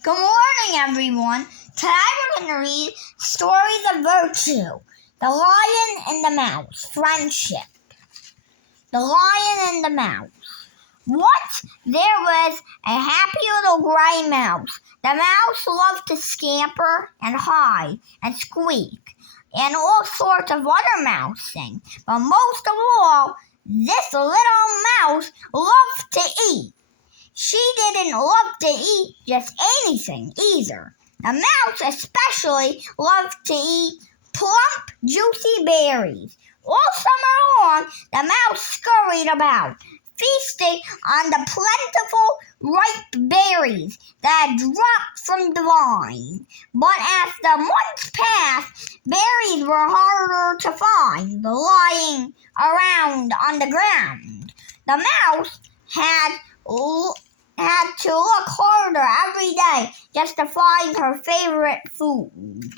Good morning, everyone. Today we're going to read Stories of Virtue. The Lion and the Mouse. Friendship. The Lion and the Mouse. Once there was a happy little gray mouse. The mouse loved to scamper and hide and squeak and all sorts of other mousing. But most of all, this little mouse loved to eat. She didn't love to eat just anything either. The mouse especially loved to eat plump, juicy berries. All summer long, the mouse scurried about, feasting on the plentiful, ripe berries that dropped from the vine. But as the months passed, berries were harder to find, lying around on the ground. The mouse had to look harder every day just to find her favorite food.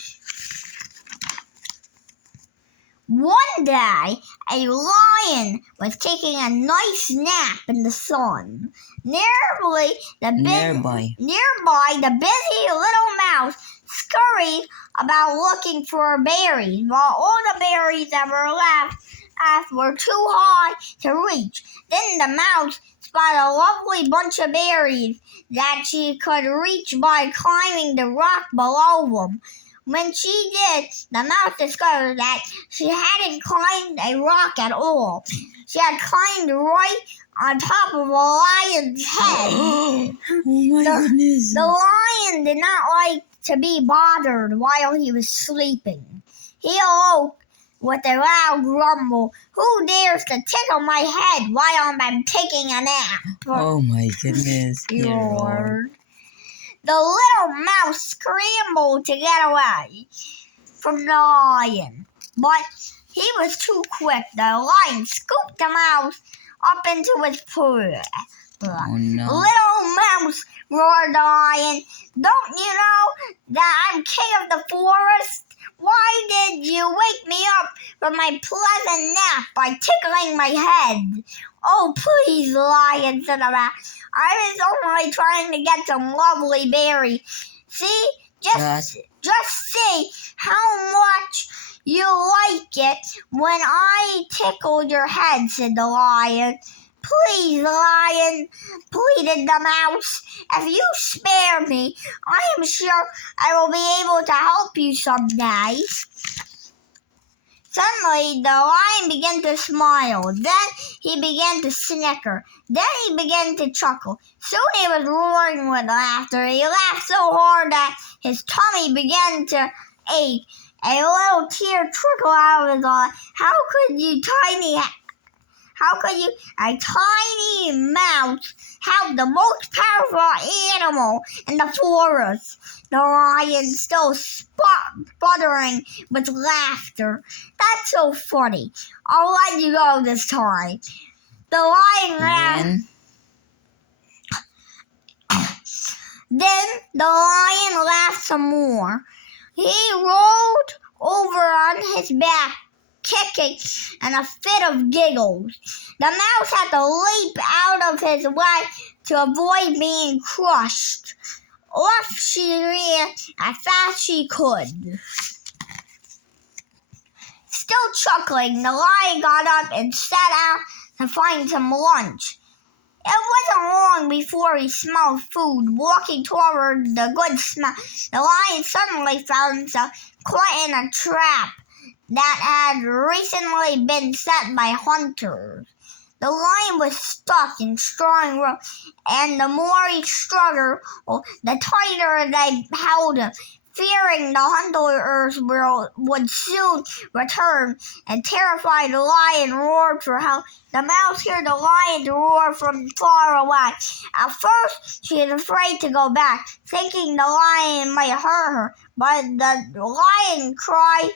One day, a lion was taking a nice nap in the sun. Nearby, the busy little mouse scurried about looking for berries, while all the berries that were left were too high to reach. Then the mouse spotted a lovely bunch of berries that she could reach by climbing the rock below them. When she did, the mouse discovered that she hadn't climbed a rock at all. She had climbed right on top of a lion's head. Oh my goodness. The lion did not like to be bothered while he was sleeping. He awoke with a loud grumble. Who dares to tickle my head while I'm taking a nap? Oh my goodness. He roared. The little mouse scrambled to get away from the lion, but he was too quick. The lion scooped the mouse up into his paw. Oh no. Little mouse, roared the lion, don't you know that I'm king of the forest? Why did you wake me up from my pleasant nap by tickling my head? Oh, please, lion, said the mouse. I was only trying to get some lovely berries. See, just see how much you like it when I tickled your head, said the lion. Please, lion, pleaded the mouse. If you spare me, I am sure I will be able to help you someday. Suddenly, the lion began to smile. Then he began to snicker. Then he began to chuckle. Soon he was roaring with laughter. He laughed so hard that his tummy began to ache. A little tear trickled out of his eye. How could a tiny mouse have the most powerful animal in the forest? The lion still sputtering with laughter. That's so funny. I'll let you go this time. The lion laughed. Then the lion laughed some more. He rolled over on his back, kicking in a fit of giggles. The mouse had to leap out of his way to avoid being crushed. Off she ran as fast as she could. Still chuckling, the lion got up and set out to find some lunch. It wasn't long before he smelled food. Walking toward the good smell, the lion suddenly found himself caught in a trap that had recently been set by hunters. The lion was stuck in strong rope, and the more he struggled, the tighter they held him. Fearing the hunters would soon return, and terrified, the lion roared for help. The mouse heard the lion roar from far away. At first, she was afraid to go back, thinking the lion might hurt her, but the lion cry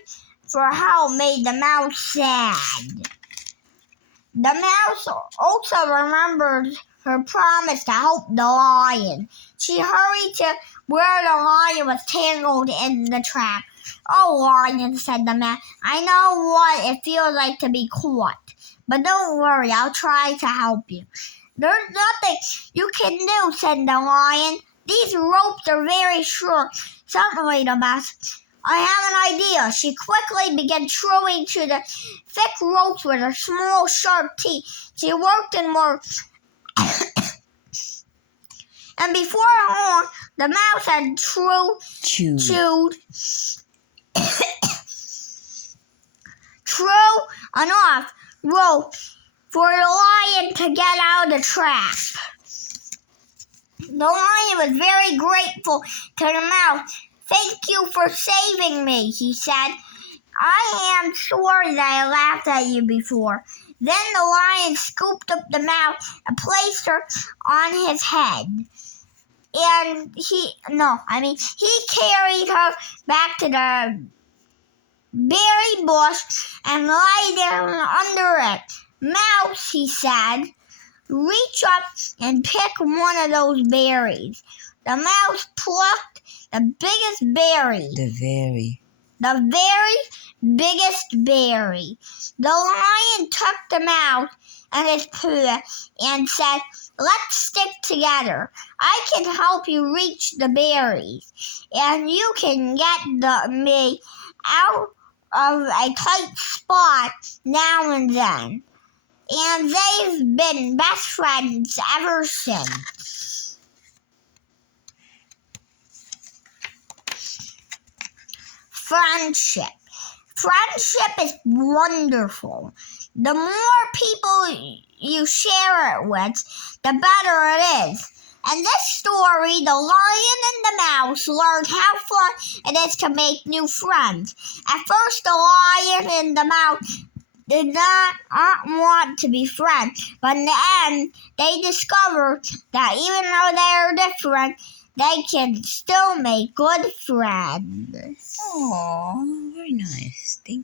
for help made the mouse sad. The mouse also remembered her promise to help the lion. She hurried to where the lion was tangled in the trap. Oh, lion, said the mouse, I know what it feels like to be caught. But don't worry, I'll try to help you. There's nothing you can do, said the lion. These ropes are very short. Certainly the best. I have an idea. She quickly began throwing to the thick ropes with her small, sharp teeth. She worked and worked. And before long, the mouse had chewed enough rope for the lion to get out of the trap. The lion was very grateful to the mouse. "Thank you for saving me," he said. "I am sorry that I laughed at you before." Then the lion scooped up the mouse and placed her on his head. And he carried her back to the berry bush and lay down under it. "Mouse," he said, "reach up and pick one of those berries." The mouse plucked the biggest berry. The very biggest berry. The lion took the mouse in his paw and said, "Let's stick together. I can help you reach the berries, and you can get me out of a tight spot now and then." And they've been best friends ever since. Friendship. Friendship is wonderful. The more people you share it with, the better it is. In this story, the lion and the mouse learned how fun it is to make new friends. At first, the lion and the mouse did not want to be friends, but in the end, they discovered that even though they are different, they can still make good friends. Oh, very nice. Thank you.